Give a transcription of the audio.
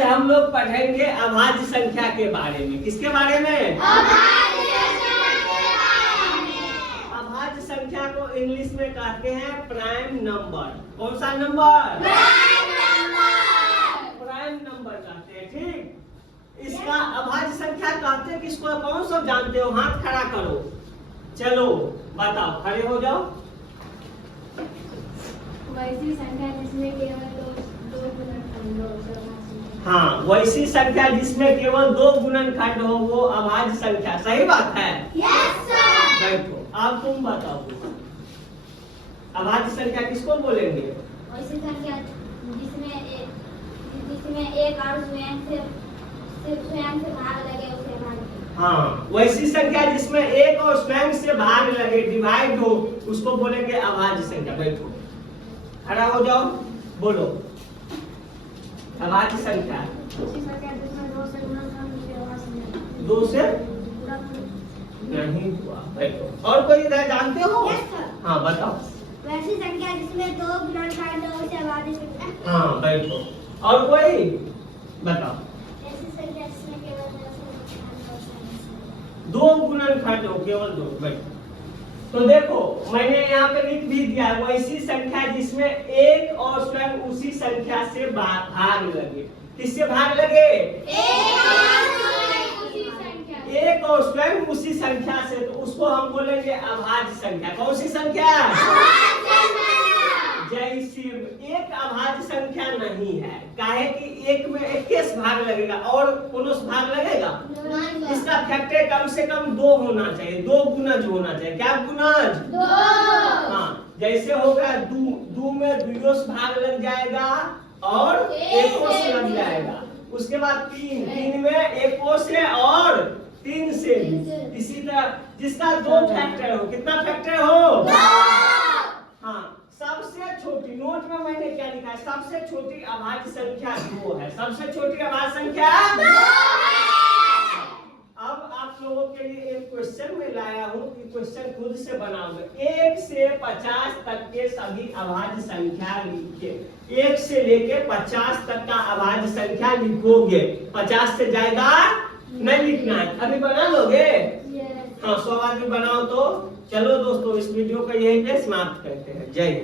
आज हम लोग पढ़ेंगे अभाज्य संख्या के बारे में। किसके बारे में? अभाज्य संख्या को इंग्लिश में कहते हैं प्राइम नंबर। कौन सा नंबर? प्राइम नंबर कहते हैं। ठीक, इसका अभाज्य संख्या कहते हैं किसको? कौन सब जानते हो? हाथ खड़ा करो। चलो बताओ, खड़े हो जाओ। वैसी संख्या जिसमें केवल दो गुणनखंड हो। हाँ, वैसी संख्या जिसमें केवल दो गुणनखंड हो वो अभाज्य संख्या। सही बात है। Yes sir. बैठो, अब तुम बताओ अभाज्य संख्या किसको बोलेंगे? वैसी संख्या जिसमें एक और स्वयं से भाग लगे उसे अभाज्य। हाँ, वैसी संख्या जिसमें एक और स्वयं से भाग लगे, डिवाइड हो, उसको बोलेंगे अभाज्य संख्या। बैठो, खड़ा हो जाओ, बोलो अभाज्य संख्या। दो से नहीं हुआ। बैठो, और कोई इधर जानते हो? Yes sir. हाँ बताओ। वैसी संख्या जिसमें दो गुणनखंड हो उसे अभाज्य संख्या। हाँ बैठो, और कोई बताओ। ऐसी संख्या जिसमें केवल दो गुणनखंड हो, केवल दो। बैठो, तो देखो मैंने यहाँ पे लिख भी दिया है, वैसी संख्या जिसमें एक और स्वयं उसी संख्या से भाग लगे। किससे भाग लगे? एक और स्वयं उसी संख्या से, तो उसको हम बोलेंगे अभाज्य संख्या। कौन सी संख्या? जैसी एक अभाज्य संख्या नहीं है, काहे कि एक में 21 भाग लगेगा और कोनो से भाग लगेगा। इसका फैक्टर कम से कम 2 होना चाहिए, 2 गुणज होना चाहिए। क्या गुणज? 2। हाँ, जैसे हो गया दो में 2 से भाग लग जाएगा और 1 से लग जाएगा। उसके बाद 3 में 1 से और 3 से। इसी तरह जिसका 2 फैक्टर हो, कितना फैक्टर हो? 2। हाँ, सबसे छोटी, नोट में मैंने क्या लिखा है? सबसे छोटी अभाज्य संख्या 2 है। सबसे छोटी अभाज्य संख्या 2 है। अब आप लोगों के लिए एक क्वेश्चन में लाया हूँ कि क्वेश्चन खुद से बनाओगे। 1 से 50 तक के सभी अभाज्य संख्या लिखिए। 1 से लेके 50 तक का अभाज्य संख्या लिखोगे। 50 से ज्यादा नहीं लिखना है। अभी बना लोगे? हाँ, 100 आदमी बनाओ तो। चलो दोस्तों, इस वीडियो को यहीं पे समाप्त करते हैं। जय हिंद।